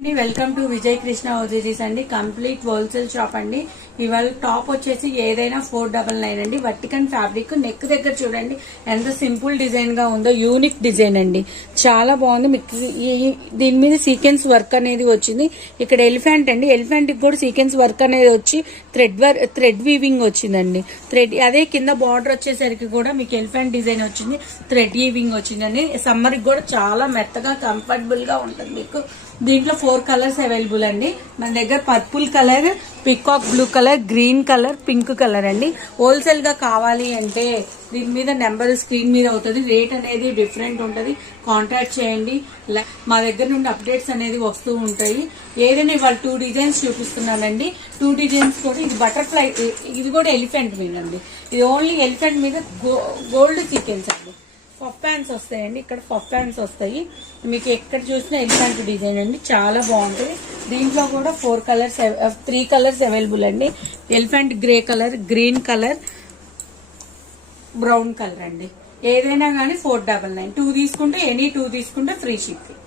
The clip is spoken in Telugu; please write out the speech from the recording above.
వెల్కమ్ టు విజయ్ కృష్ణ ఓజీజీస్ అండి. కంప్లీట్ హోల్సేల్ షాప్ అండి. ఇవాళ టాప్ వచ్చేసి ఏదైనా 499 అండి. వర్టికల్ ఫ్యాబ్రిక్ నెక్ దగ్గర చూడండి ఎంత సింపుల్ డిజైన్ గా ఉందో. యూనిక్ డిజైన్ అండి, చాలా బాగుంది. మీకు దీని మీద సీక్వెన్స్ వర్క్ అనేది వచ్చింది. ఇక్కడ ఎలిఫెంట్ అండి, ఎలిఫెంట్ కి కూడా సీక్వెన్స్ వర్క్ అనేది వచ్చి థ్రెడ్ వీవింగ్ వచ్చిందండి. అదే కింద బార్డర్ వచ్చేసరికి కూడా మీకు ఎలిఫెంట్ డిజైన్ వచ్చింది, థ్రెడ్ వీవింగ్ వచ్చిందండి. సమ్మర్ కి కూడా చాలా మెత్తగా కంఫర్టబుల్ గా ఉంటుంది. మీకు దీంట్లో 4 కలర్స్ అవైలబుల్ అండి. మన దగ్గర purple colour, peacock blue colour, green colour, pink colour అండి. హోల్సేల్ గా కావాలి అంటే దీని మీద నెంబర్ స్క్రీన్ మీద అవుతుంది. రేట్ అనేది డిఫరెంట్ ఉంటుంది, కాంటాక్ట్ చేయండి. మా దగ్గర నుండి అప్డేట్స్ అనేది వస్తూ ఉంటాయి. ఏదైనా ఇవాళ 2 డిజైన్స్ చూపిస్తున్నానండి. 2 డిజైన్స్ కూడా ఇది బటర్ఫ్లై, ఇది కూడా ఎలిఫెంట్ మీద అండి. ఇది ఓన్లీ ఎలిఫెంట్ మీద గోల్డ్ సీక్వెన్స్ అండి. పఫ్ ప్యాంట్స్ వస్తాయండి, ఇక్కడ పఫ్ ప్యాంట్స్ వస్తాయి. మీకు ఎక్కడ చూసినా ఎలిఫెంట్ డిజైన్ అండి, చాలా బాగుంటుంది. దీంట్లో కూడా 3 కలర్స్ అవైలబుల్ అండి. Elephant grey colour, green colour, brown colour అండి. ఏదైనా కానీ 499. 2 తీసుకుంటే ఎనీ 2 తీసుకుంటే ఫ్రీ షిప్పింగ్.